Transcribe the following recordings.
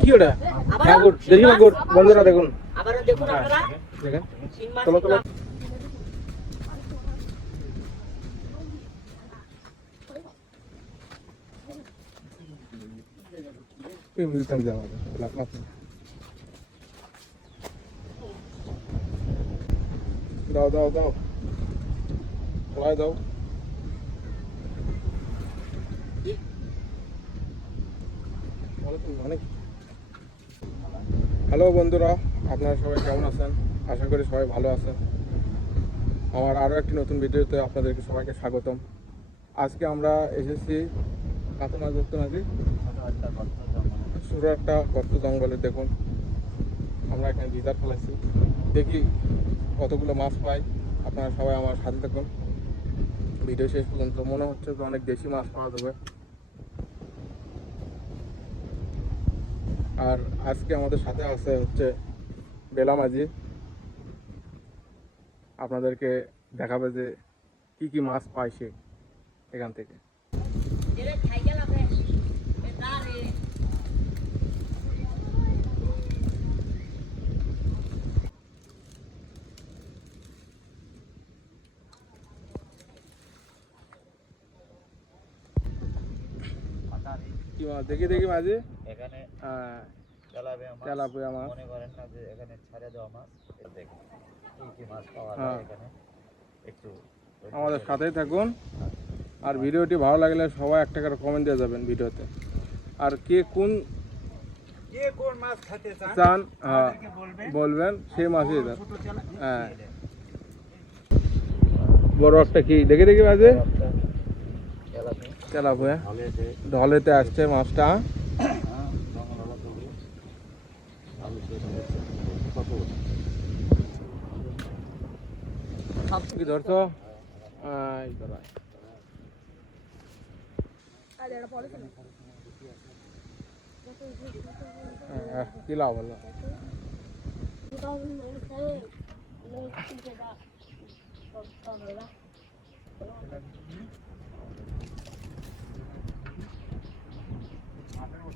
কি ওটা? বন্ধুরা দেখুন। দেখুন হ্যাঁ, আপনারা। দেখেন চলো। দাও দাও। দাও দাও বলো তুমি, অনেক হ্যালো বন্ধুরা, আপনারা সবাই কেমন আছেন? আশা করি সবাই ভালো আছেন। আমার আরও একটি নতুন ভিডিওতে আপনাদেরকে সবাইকে স্বাগতম। আজকে আমরা এসেছি কাতল মাছ ধরতে নাকি ছোটো একটা গর্ত জঙ্গলে, দেখুন। আমরা এখানে ডিজার ফেলেছি। দেখি কতগুলো মাছ পাই। আপনারা সবাই আমার সাথে থাকুন। ভিডিও শেষ পর্যন্ত। মনে হচ্ছে যে অনেক দেশি মাছ পাওয়া যাবে। আর আজকে আমাদের সাথে আছে হচ্ছে বেলা মাঝি আপনাদেরকে দেখাবে যে কি কি মাছ পায় সে এখান থেকে এরে খাই গেল রে এটা রে কি মাছ দেখি দেখি মাঝি। এখানে হ্যাঁ। তেলাপিয়া মাছ তেলাপিয়া মনে করেন না যে এখানে ছাড়ে দেওয়া মাছ। এই কি কি মাছ পাওয়া হ্যাঁ। যায় এখানে। একটু আমাদের সাথেই থাকুন। আর ভিডিওটি ভালো লাগলে সবাই একটা করে কমেন্ট দিয়ে যাবেন ভিডিওতে। আর কে কোন কে কোন মাছ খেতে চান হ্যাঁ, বলবেন। বলবেন সেই মাছই হ্যাঁ। বড় একটা কি? দেখে দেখি মাঝে। তেলাপিয়া তেলাপুয়া ঢলেতে আসছে মাছটা। হ্যাঁ, কি ধরছো। হ্যাঁ, কি লাভ হলো হবে দে রে খা দে দেখা যাচ্ছে খালি বড় নামো এই বাবলা আপনা মা বাজে বুঝছেন তাই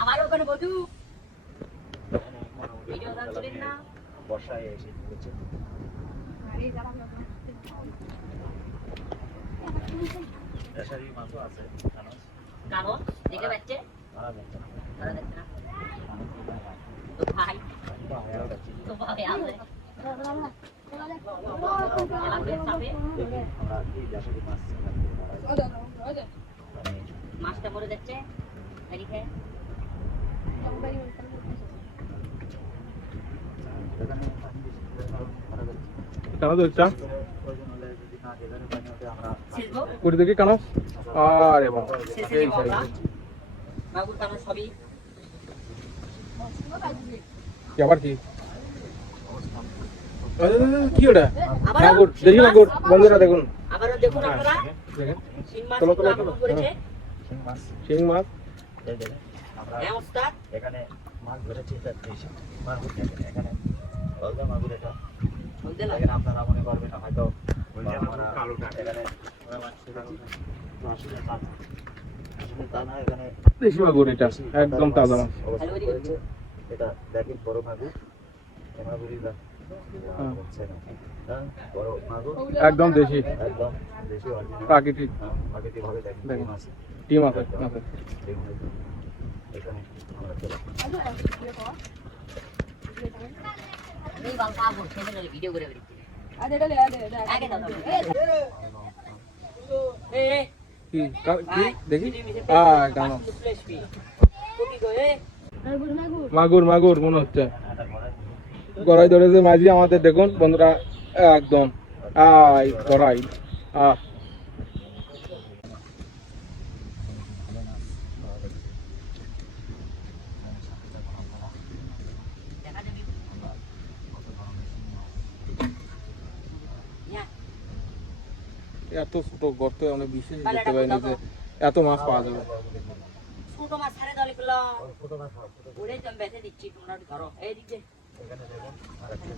আমার ওখানে বধু বর্ষায় এসে ঢুকেছে এসারি মাছও আছে কানস কারণ দেখে যাচ্ছে তারা দেখছে না। কানস কোথায় হয়? তো ভাই। তো ভাই আমরা মাছটা মরে যাচ্ছে এদিকে মারা যাচ্ছে। কানা ধরছা প্রয়োজন হলে যদি না যেখানে পানি ওঠে আমরা ছিলবো কুড়ি দেখি কানা? আরে বাবা। আবার কি? কি ওটা? মাগুর দেশি মাগুর বন্ধুরা দেখুন। আবারও দেখুন আপনারা। চলো, চলো, চলো। শিং মাছ। হ্যাঁ ওস্তাদ। এখানে মাছ ধরেছি তার মাগুর এখানে মাগুর এটা। বলতে লাগে এখানে আপনারা মনে করবেন হয়তো দেশি মাগুর এটা একদম তাজা মাছ এটা দেখেন বড় মাগুর একদম দেশি একদম দেশি। প্রাকৃতিক হ্যাঁ, প্রাকৃতিকভাবে দেখেন। টিম আছে। এখানে আমরা ভিডিও করে বেরিয়েছি দেখি মাগুর মাগুর, মনে হচ্ছে। গড়াই ধরেছে মাঝি আমাদের, দেখুন বন্ধুরা, একদম। আই গড়াই, আহ। এত ছোট গর্ত আমরা বিশেষ করতে পারিনি যে এত মাছ পাওয়া যাবে। ছোট মাছ ছাড়ে দলে পেল। ওরে তো বেঁধে দিচ্ছি তোমরা ধরো। এই দিক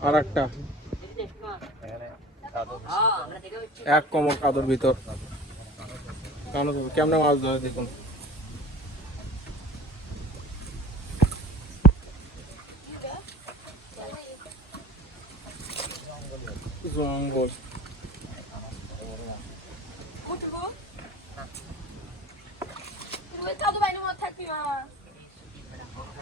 আর একটা। হ্যাঁ এক কমর কাদর ভিতর। কেন কেমনে মাছ ধরে দেখুন। জঙ্গল চাঁদু বাইনের মধ্যে থাকবি মা কি হ্যাঁ মাছ আছে। এই- এই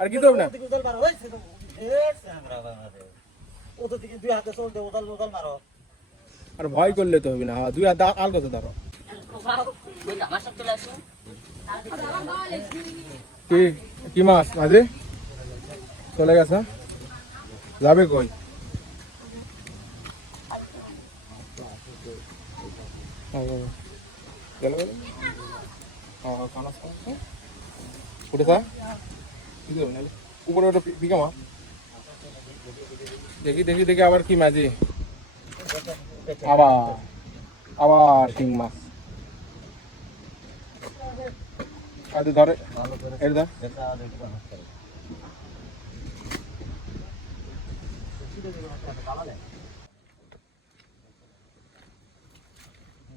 আর কি দেবো না? আর ভয় করলে তো হবে না। হ্যাঁ, দুই হাত আল কথা ধরো কি কি মাছ? মাঝে? চলে গেছে। যাবে কই? গেল ও, কানা কি নাহলে? উপরে ওটা পিকা মাছ দেখি দেখি দেখি আবার কি মাঝি আবার আবার শিং মাছ। আদি ধরে, এটা ধর।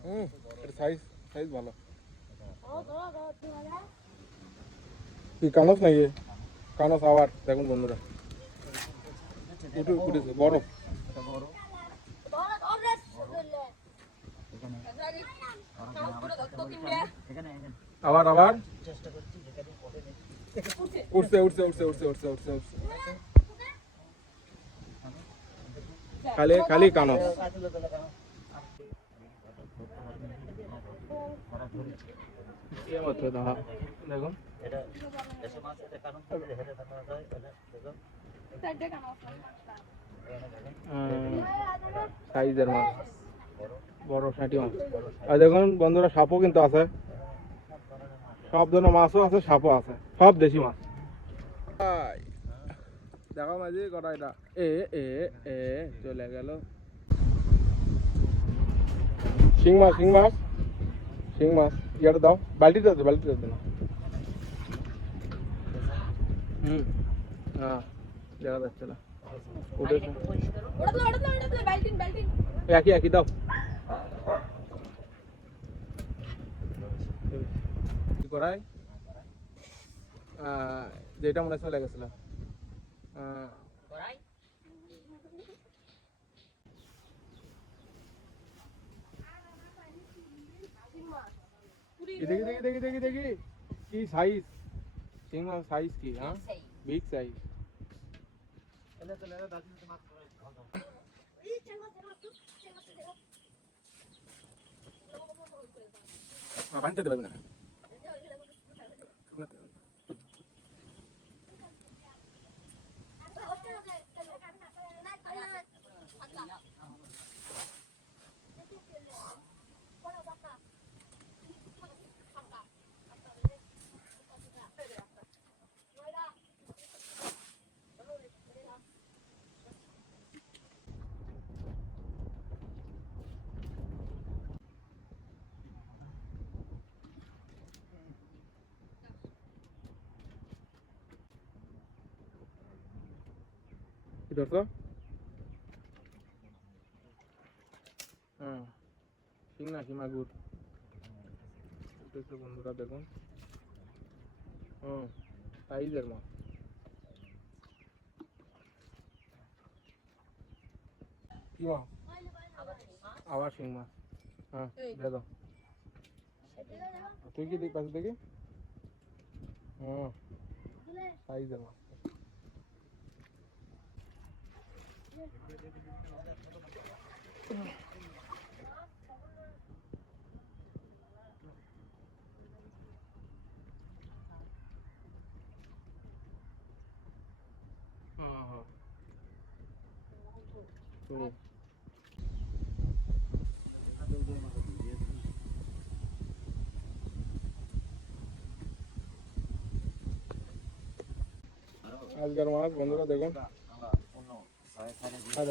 হুম এর সাইজ সাইজ ভালো। কি কানস নাই এ? কানস আবার দেখুন বন্ধুরা। উঠে, উঠেছে বরফ আবার আবার উঠছে উঠছে উঠছে উঠছে উঠছে উঠছে উঠছে। খালি খালি কানস। দেখুন সাইডে কেন সাইজের মাছ। বড়। মাছ। আর দেখুন বন্ধুরা সাপও কিন্তু আছে। সব ধরনের মাছও আছে সাপও আছে। সব দেশি মাছ। দেখো মাঝি কটা এটা। এ এ এ চলে গেল। শিং মাছ শিং মাছ। শিং মাছ। ইয়াটা দাও। বালতিতে আছে বালতিতে আছে না হুম। হ্যাঁ দেখা যাচ্ছে না। একই একই দাও। কি করাই আহ, যেটা মনে চলে গেছিল। দেখি দেখি দেখি দেখি দেখি। কি সাইজ শিং মাছ সাইজ কি হ্যাঁ সেই বিগ সাইজ পানিতে কি ধরছো? হ্যাঁ শিং না শিং মাগুর উঠেছে বন্ধুরা দেখুন। হুম সাইজের মাছ কি মাছ আবার শিং মাছ। হ্যাঁ দাও। তুই কি দেখ পাশে দেখি? হুম সাইজের মাছ হুম হুম হুম আজকের মাছ বন্ধুরা দেখুন আমরা অন্য হ্যাঁ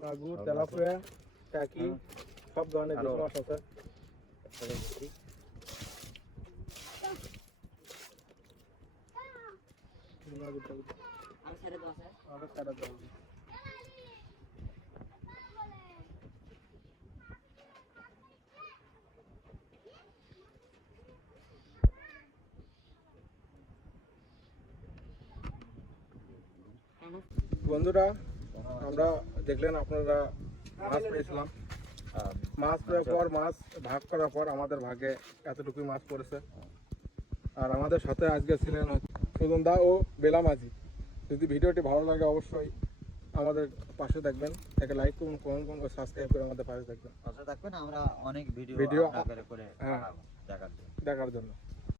মাগুর তেলাপিয়া টাকি সব ধরনের মাছ আছে বন্ধুরা, আমরা দেখলেন আপনারা মাছ পেয়েছিলাম। মাছ পাওয়ার পর মাছ ভাগ করার পর আমাদের ভাগে এতটুকুই মাছ পড়েছে। আর আমাদের সাথে আজকে ছিলেন সুজন দা ও বেলা মাঝি যদি ভিডিওটি ভালো লাগে অবশ্যই আমাদের পাশে থাকবেন একে লাইক করুন কমেন্ট করুন ও সাবস্ক্রাইব করে আমাদের পাশে থাকবেন। পাশে থাকবেন আমরা অনেক ভিডিও ভিডিও করে হ্যাঁ। দেখার জন্য।